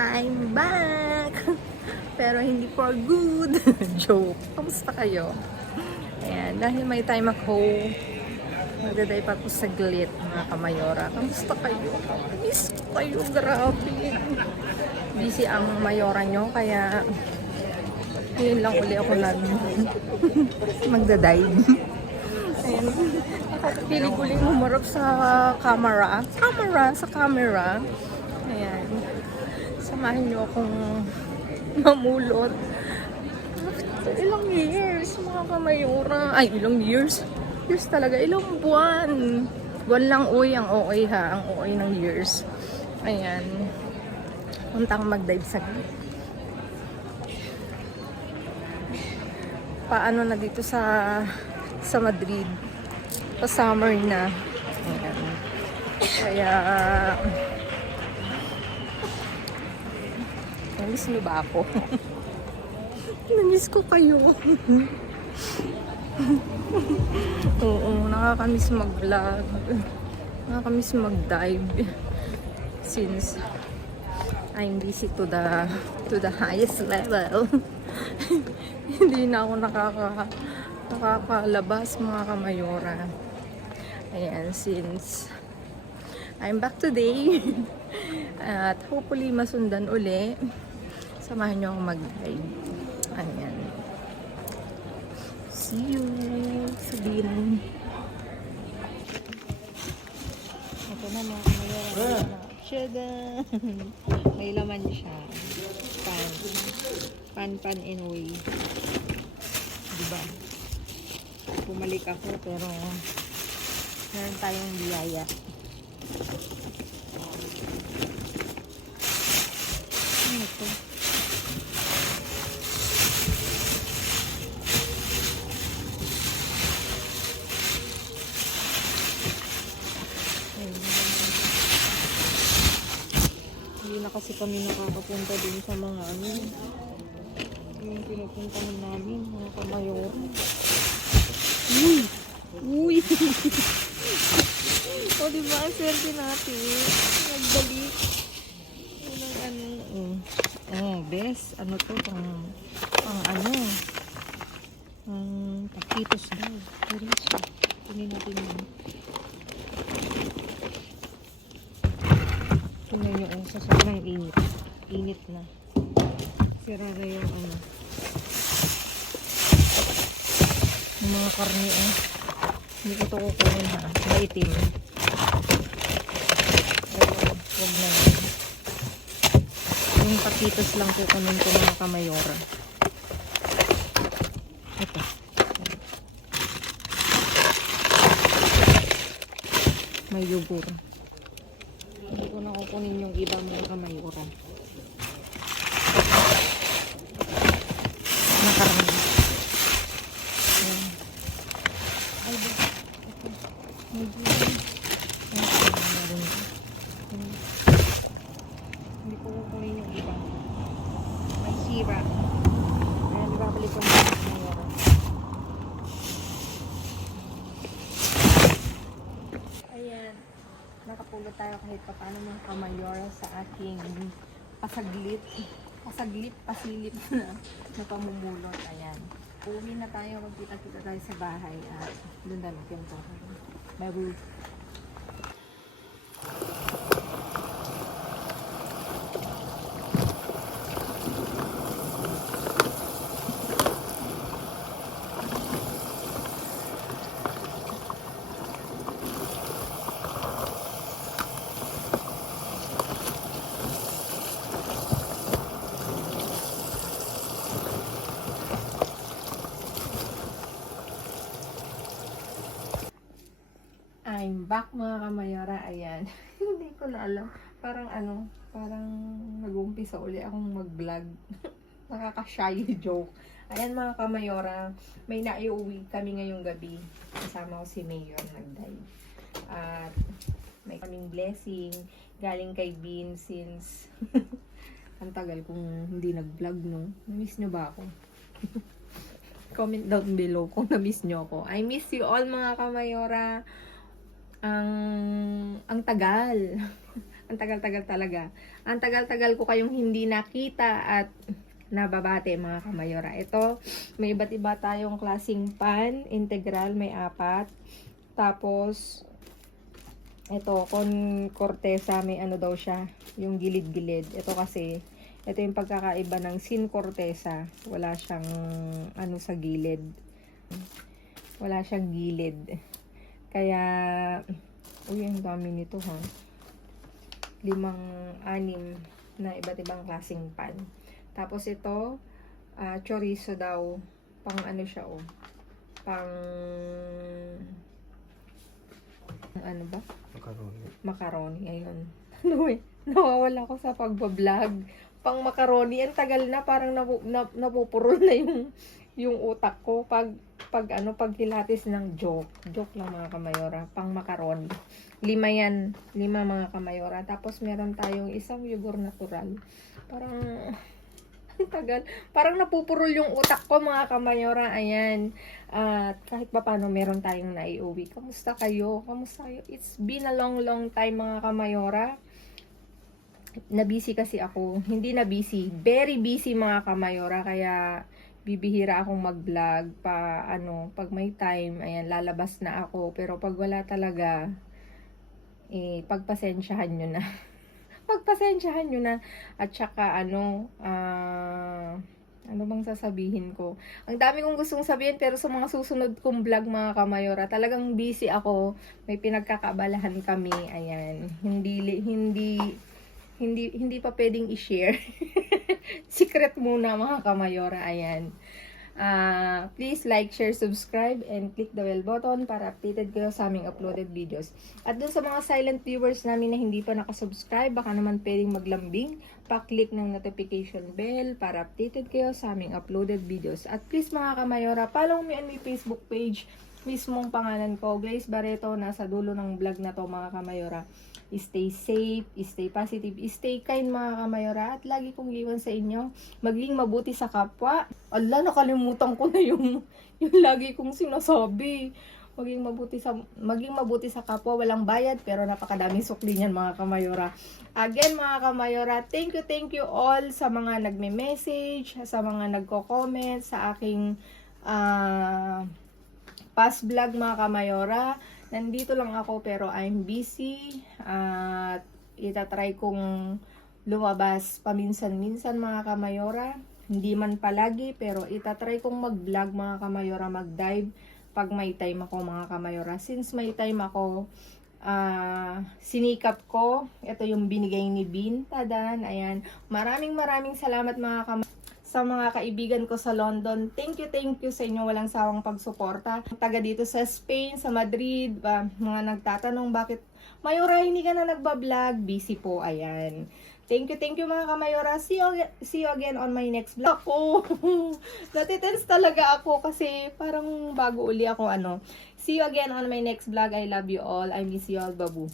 I'm back! Pero hindi for good. Joke. Kamusta kayo? Ayan, dahil may time ako, magdaday pa ako saglit, mga kamayora. Kamusta kayo? Miss ko kayo, grabe. Busy ang mayora nyo, kaya ngayon lang uli ako nag magdadive. Ayan. Nakakapilig uling humarap sa camera. Camera, sa camera. Ayan. Samahin niyo akong mamulot. After ilang years, mga kamayura. Ay, ilang years? Years talaga. Ilang buwan. Buwan lang uy ang OA ha. Ang OA ng years. Ayan. Puntang mag-dive sa paano na dito sa sa Madrid pa summer na Ayan. kaya namiss niyo ba ako? namiss ko kayo oo nakakamiss mag vlog nakakamiss mag dive since I'm busy to the to the highest level hindi na ako nakaka nakakalabas mga kamayora. Ayan, since I'm back today at hopefully masundan uli samahan nyo ako mag-live. Ayan. See you! Sabihin. Ito na mga kamayora. Sugar! May laman siya. Pan. Pan, pan, and way. Diba? Pumalik ako pero meron tayong biyaya. Ano ito? Hindi na kasi kami nakakapunta din sa mga ano yung pinupuntahan namin, mga kamayor. Uy! Uy! o, diba? Ang swerte natin. Nagbalik. Yun ang ano. Oh, oh best. Ano to? Pang, pang ano? Pang taquitos daw. Pero siya. Tingnan natin yun. Tingnan nyo. Oh, sa sobrang init. Init na. Sira na yung ano. Yung mga karne eh. Hindi ko ito kukunin ha. Maitim. Pero wag na yun. Yung taquitos lang kukunin ko mga kamayora. Ito. May yugor. Hindi ko na kukunin yung ibang mga kamayora. na karne. Ayan. Ay, ba? Ito. Medyo. Ayan, meron ito. Ayan. Hindi ko kukunin yung iba. May sira. Ibabalik ko na mayroon. Ayan. Nakapulot tayo kahit pa paano mga kamayora sa aking pasaglit pasaglit, pasilip na, na pamumulot. Ayan. Uwi na tayo, magkita-kita tayo sa bahay at doon na natin ito. Babu. I'm back mga kamayora. Ayan. Hindi ko na alam. Parang ano, parang nag-umpisa uli akong mag-vlog. Nakaka-shy joke. Ayan mga kamayora, may naiuwi kami ngayong gabi. Kasama ko si Mayor nag-dive. At may kaming blessing galing kay Bean since ang tagal kong hindi nag-vlog no. Na-miss nyo ba ako? Comment down below kung na-miss nyo ako. I miss you all mga kamayora ang ang tagal. Ang tagal-tagal talaga. Ang tagal-tagal ko kayong hindi nakita at nababate mga kamayora. Ito, may iba't iba tayong klasing pan. Integral, may apat. Tapos, ito, con corteza, may ano daw siya, yung gilid-gilid. Ito kasi, ito yung pagkakaiba ng sin corteza. Wala siyang ano sa gilid. Wala siyang gilid. Kaya, uy, ang dami nito ha. Limang, anim na iba't ibang klaseng pan. Tapos ito, ah, chorizo daw. Pang ano siya oh. Pang, ano ba? Macaroni. macaroni. Ayun. Ano eh, nawawala ko sa pagbablog. Pang macaroni, ang tagal na, parang napu, na, napupurol na yung, yung utak ko. Pag, pag ano, pag hilatis ng joke. Joke lang mga kamayora. Pang macaroni. Lima yan. Lima mga kamayora. Tapos meron tayong isang yogurt natural. Parang, ang tagal. Parang napupurol yung utak ko mga kamayora. Ayan. At kahit pa paano meron tayong naiuwi. Kamusta kayo? Kamusta kayo? It's been a long, long time mga kamayora. Na-busy kasi ako. Hindi na-busy. Very busy mga kamayora. Kaya bibihira akong mag-vlog pa ano, pag may time, ayan, lalabas na ako. Pero pag wala talaga, eh, pagpasensyahan nyo na. pagpasensyahan nyo na. At saka, ano, ah, ano bang sasabihin ko? Ang dami kong gustong sabihin pero sa mga susunod kong vlog mga kamayora, talagang busy ako. May pinagkakabalahan kami. Ayan. Hindi hindi hindi hindi pa pwedeng i-share. Secret muna mga kamayora. Ayan. Ah, please like, share, subscribe, and click the bell button para updated kayo sa aming uploaded videos. At dun sa mga silent viewers namin na hindi pa nakasubscribe, baka naman pwedeng maglambing, pa-click ng notification bell para updated kayo sa aming uploaded videos. At please mga kamayora, follow me on my Facebook page, mismong pangalan ko, Grace Barreto, nasa dulo ng vlog na to mga kamayora. Stay safe, stay positive, stay kind mga kamayora, at lagi kong iwan sa inyo, maging mabuti sa kapwa. Ala, nakalimutan ko na yung, yung lagi kong sinasabi. Maging mabuti sa maging mabuti sa kapwa, walang bayad pero napakadaming sukli niyan mga kamayora. Again mga kamayora, thank you, thank you all sa mga nagme-message, sa mga nagko-comment sa aking ah past vlog mga kamayora. Nandito lang ako pero I'm busy at itatry kong lumabas paminsan-minsan mga kamayora. Hindi man palagi pero itatry kong mag-vlog mga kamayora, mag-dive pag may time ako mga kamayora. Since may time ako, ah sinikap ko. Ito yung binigay ni Bin. Tadan, ayan. Maraming maraming salamat mga kamayora sa mga kaibigan ko sa London. Thank you, thank you sa inyo walang sawang pagsuporta. Taga dito sa Spain, sa Madrid, ba, mga nagtatanong bakit Mayora hindi ka na nagba-vlog, busy po, ayan. Thank you, thank you mga kamayora. See you, see you again on my next vlog. Ako, natitense talaga ako kasi parang bago uli ako ano. See you again on my next vlog. I love you all. I miss you all, babu.